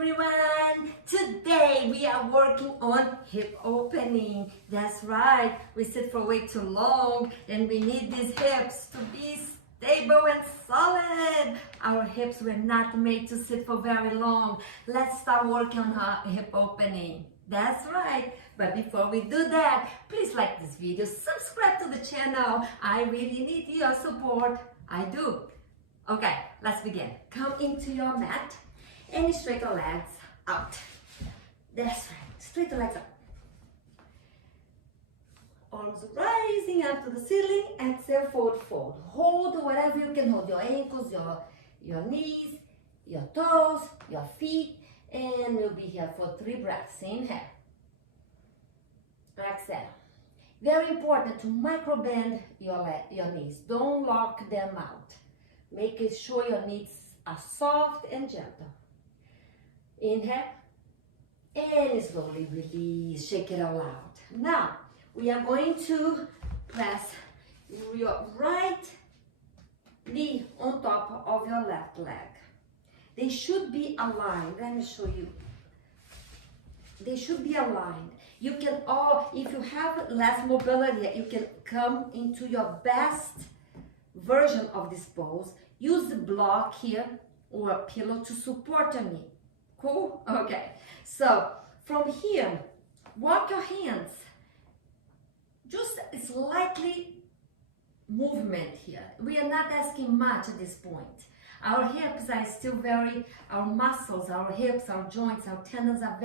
everyone! Today we are working on hip opening. That's right, we sit for way too long and we need these hips to be stable and solid. Our hips were not made to sit for very long. Let's start working on our hip opening. That's right, but before we do that, please like this video, subscribe to the channel. I really need your support. I do. Okay, let's begin. Come into your mat and straight your legs out. That's right, straight your legs up. Arms rising up to the ceiling, exhale, forward fold. Hold whatever you can hold, your ankles, your knees, your toes, your feet, and we'll be here for 3 breaths. Inhale. Exhale. Very important to micro bend your knees. Don't lock them out. Making sure your knees are soft and gentle. Inhale. And slowly release. Shake it all out. Now, we are going to press your right knee on top of your left leg. They should be aligned. Let me show you. They should be aligned. You can if you have less mobility, you can come into your best version of this pose. Use the block here or a pillow to support your knee. Cool? Okay. So from here, walk your hands. Just slightly movement here. We are not asking much at this point. Our hips are still our muscles, our hips, our joints, our tendons are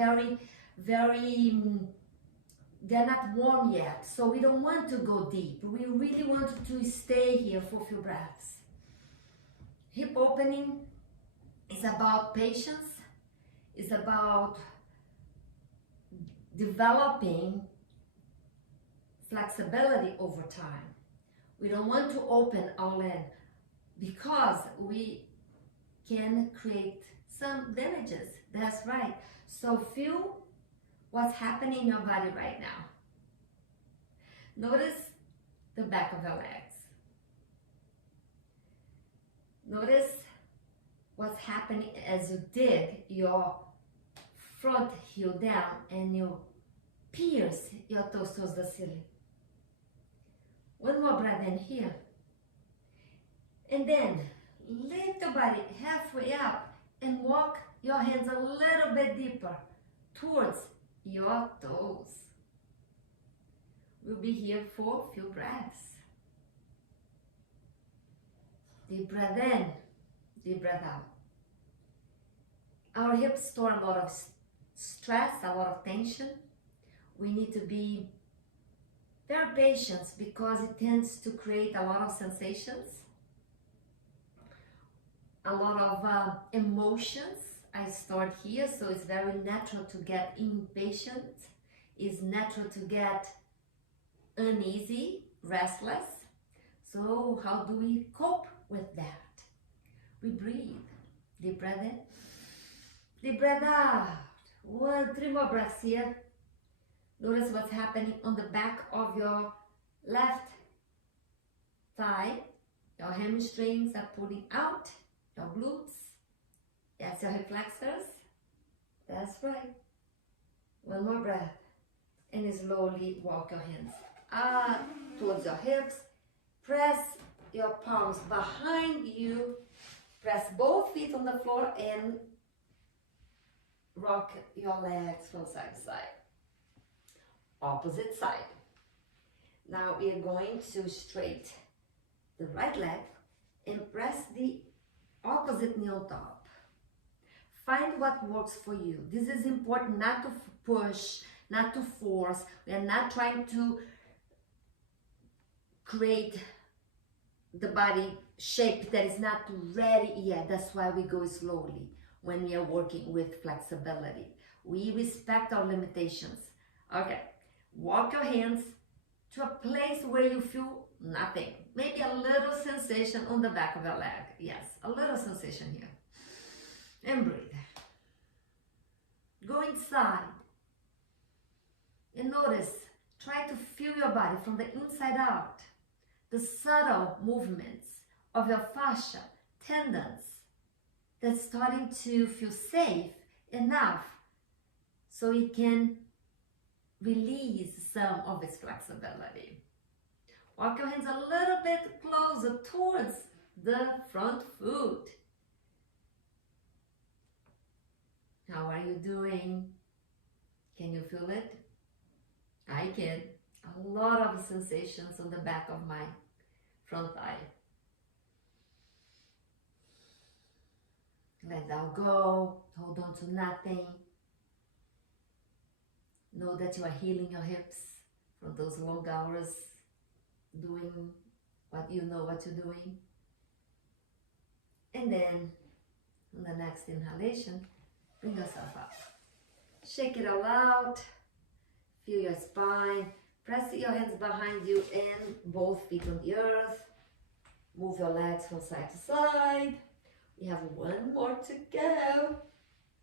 they're not warm yet. So we don't want to go deep. We really want to stay here for a few breaths. Hip opening is about patience. It's about developing flexibility over time. We don't want to open all in because we can create some damages. That's right. So feel what's happening in your body right now. Notice the back of your legs. Notice what's happening as you dig your front heel down and you pierce your toes towards the ceiling. One more breath in here. And then lift your body halfway up and walk your hands a little bit deeper towards your toes. We'll be here for a few breaths. Deep breath in, deep breath out. Our hips store a lot of stress, a lot of tension. We need to be very patient because it tends to create a lot of sensations, a lot of emotions. I start here, so it's very natural to get impatient. It's natural to get uneasy, restless. So how do we cope with that? We breathe. Deep breath in, deep breath out. 3 more breaths here. Notice what's happening on the back of your left thigh. Your hamstrings are pulling out, your glutes. That's your hip flexors. That's right. 1 more breath. And slowly walk your hands up towards your hips. Press your palms behind you. Press both feet on the floor and rock your legs from side to side. Opposite side. Now we are going to straight the right leg and press the opposite knee on top. Find what works for you. This is important, not to push, not to force. We are not trying to create the body shape that is not ready yet. That's why we go slowly when we are working with flexibility. We respect our limitations. Okay, walk your hands to a place where you feel nothing. Maybe a little sensation on the back of your leg. Yes, a little sensation here. And breathe. Go inside. And notice, try to feel your body from the inside out. The subtle movements of your fascia, tendons, that's starting to feel safe enough so it can release some of its flexibility. Walk your hands a little bit closer towards the front foot. How are you doing? Can you feel it? I can. A lot of sensations on the back of my front thigh. Let that go. Hold on to nothing. Know that you are healing your hips from those long hours doing what you know what you're doing. And then on the next inhalation, bring yourself up. Shake it all out. Feel your spine. Press your hands behind you and both feet on the earth. Move your legs from side to side. We have one more to go.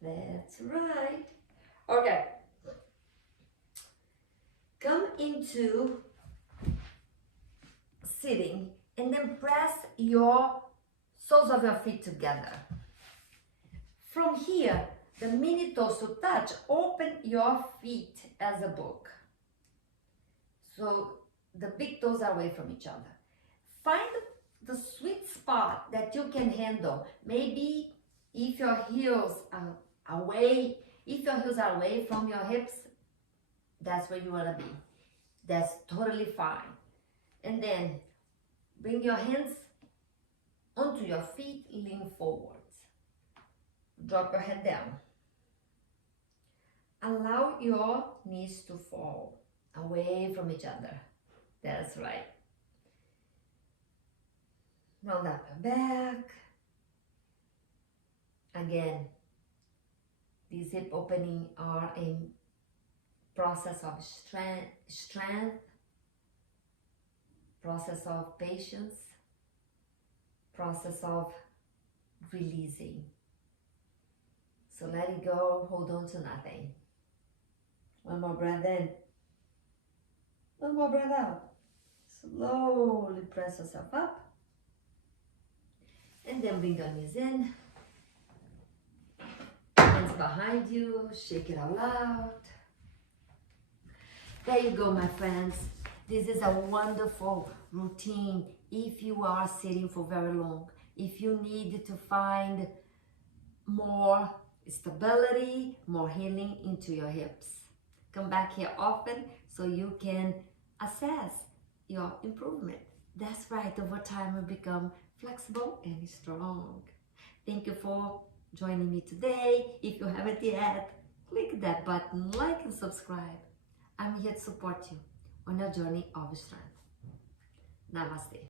That's right. Okay. Come into sitting and then press your soles of your feet together. From here, the mini toes to touch, open your feet as a book. So the big toes are away from each other. Find the sweet spot that you can handle. Maybe if your heels are away from your hips, that's where you want to be. That's totally fine. And then bring your hands onto your feet, lean forwards. Drop your head down. Allow your knees to fall away from each other. That's right. Round up your back. Again, these hip opening are a process of strength, process of patience, process of releasing. So let it go, hold on to nothing. One more breath in. One more breath out. Slowly press yourself up. And then bring your knees in. Hands behind you, shake it all out. There you go, my friends. This is a wonderful routine if you are sitting for very long. If you need to find more stability, more healing into your hips. Come back here often so you can assess your improvement. That's right, over time we become flexible and strong. Thank you for joining me today. If you haven't yet, click that button, like and subscribe. I'm here to support you on your journey of strength. Namaste.